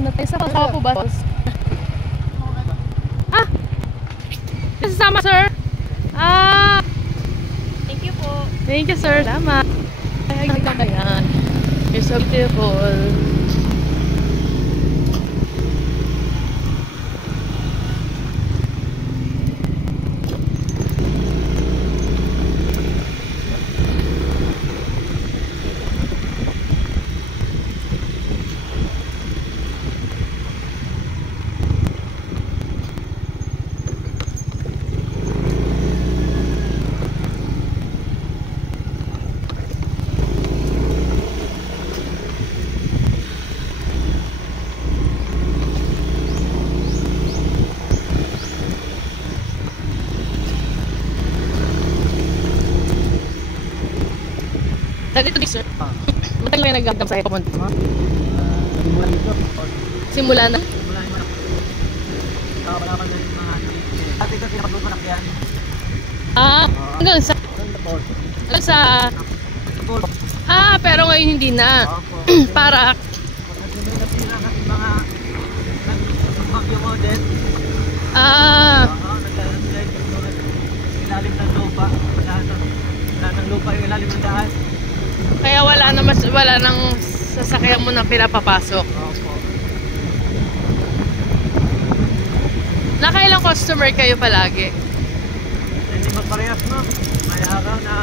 Ano tayo sa kapo ba? Ah! Sasama, sir? Ah! Thank you po. Thank you, sir. Salamat. Ayan. You're so beautiful. Dito, sir. Matagal na nag-gagam sa'yo pamunta. Simula dito. Simula na? Simula na. Wala pa na yung mga dati kasi nakapagpanak yan. Ah, hanggang sa... Hanggang sa... Ah, pero ngayon hindi na. Para... Kasi may nasira kasi mga bagyo model. Ah... Nag-slide yung ilalim ng lupa. Wala ng lupa yung ilalim ng daan. Kaya wala nang sasakyan mo na pinapapasok. Opo. Nakailang customer kayo palagi? Hindi magparehas no. May araw na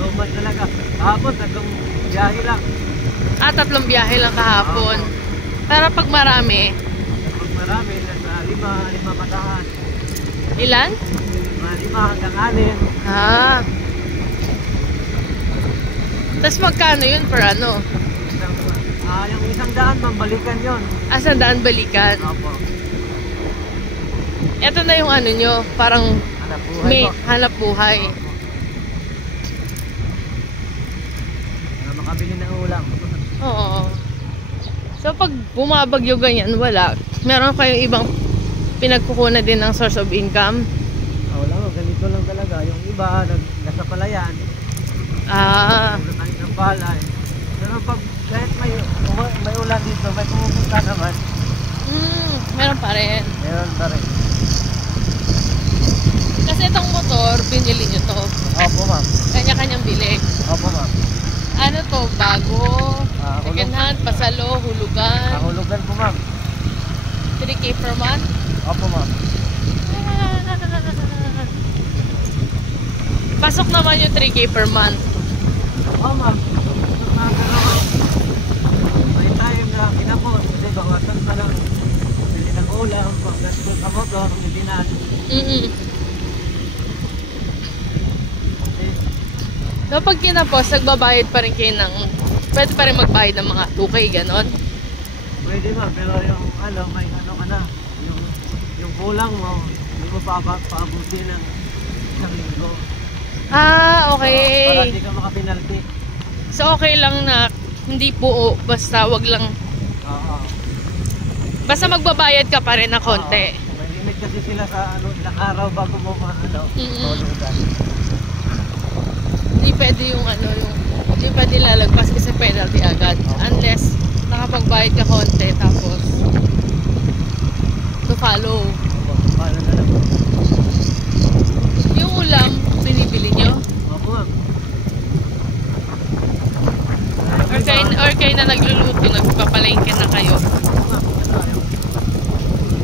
lumat talaga. Kahapon, tatlong biyahe lang. Ah, 3 biyahe lang kahapon. Pero pag marami, Pag marami, nasa 5 patahan. ilan? Mga 5 hanggang 6. Ah. Tapos magkano yun per ano? Yung 100, mambalikan yun. Ah, 100 balikan. Opo. Ito na yung ano nyo, parang Hanap buhay may po. hanap buhay. Opo. Para makabili ng ulam. Oo. So pag bumabagyo ganyan, wala. Meron kayong ibang pinagkukunan din ng source of income? Wala mo, ganito lang talaga. Yung iba, nasa palayan. Ah. Nagtanim ng palay. Pero pag kahit may ulan dito, may pumupunta naman. Meron pa rin. Meron pa rin. Kasi itong motor, binili nyo to. Opo ma'am. Kanya-kanyang bili. Opo ma'am. Ano to, bago, second hand, pasalo, hulugan. Hulugan po ma'am. 3K per month. Opo ma'am. Pasok naman yung 3K per month. Oo ma'am. May time na kinapos. Kasi bawasan pa lang. Bili ng ulam. Pag-gastos sa motor. Hindi na. So pag kinapos, nagbabayad pa rin kayo ng, pwede pa rin magbayad ng mga 2K, ganon? Pwede ma'am. Pero yung may ano ka na. Yung kulang mo. Hindi mo paabuti ng isang linggo. Ah, Para okay. hindi ka makapinalty. So okay lang na hindi buo, basta wag lang, Oo. basta magbabayad ka pa rin na konti. May limit kasi sila sa ilang araw bago mo mahulugan. Hindi pwede yung hindi pwede lalagpas kasi penalty agad. Unless nakapagbayad ka konti tapos to follow. Paano na lang? Yung ulam, binibili nyo? Opo ma'am. Or kayo na nagluluto, nagpapalengke na kayo?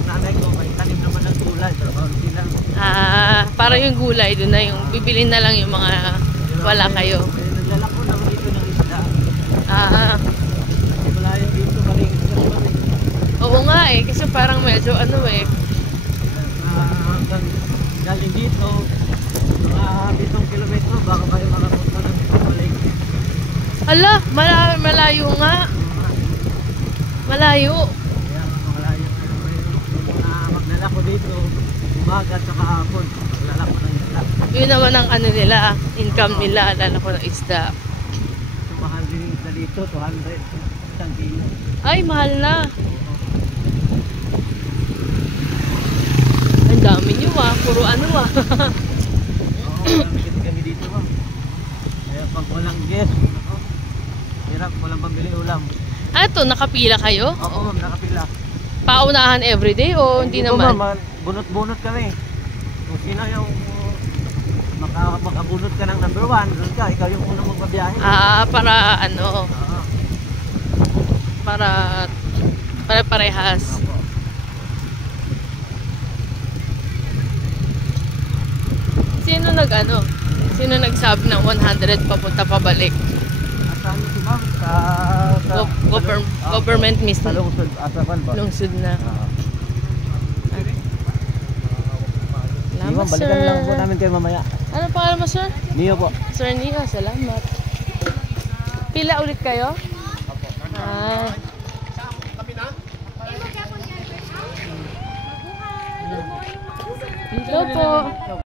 Nanay ko, may tanim naman ng gulay. Ah, para yung gulay doon na yung bibili na lang yung mga wala kayo. Naglalako naman dito ng isda. Ah, Malayo dito, malingit ka naman eh. oo nga eh, kasi parang medyo ano eh. Hanggang galing dito, mga 7 kilometro, baka kayo makapunta ng malingit. Hala, malayo nga. Malayo. Kaya malayo maglalako dito, umaga at saka hapon, maglalako ng isda. Yun naman ang ano nila, income nila, lalo ko ng isda. So, mahal din yung isda dito, 200 isang kilo. Ay, mahal na. Ang dami nyo puro ano Oo, marami kami dito ma'am. Kaya pag walang guest, hirap, walang pambili ulam. Ito, nakapila kayo? Opo ma'am, nakapila. Paunahan everyday o hindi po, naman? ma'am, bunot-bunot kami. Kung sino yung makabunot ka ng number 1, doon ka, ikaw yung unang magbabiyahe. Para ano, para pare-parehas. Opo. Sino nagsabi ng 100 papunta pabalik? At ano si ma'am? Government mismo. Sa lungsod, Asapan ba? Lungsod na. Di Salamat, ma'am, sir. balikan lang po namin kayo mamaya. Ano pangalan mo, sir? Niyo po. Sir Nio, salamat. Pila ulit kayo? Dito po.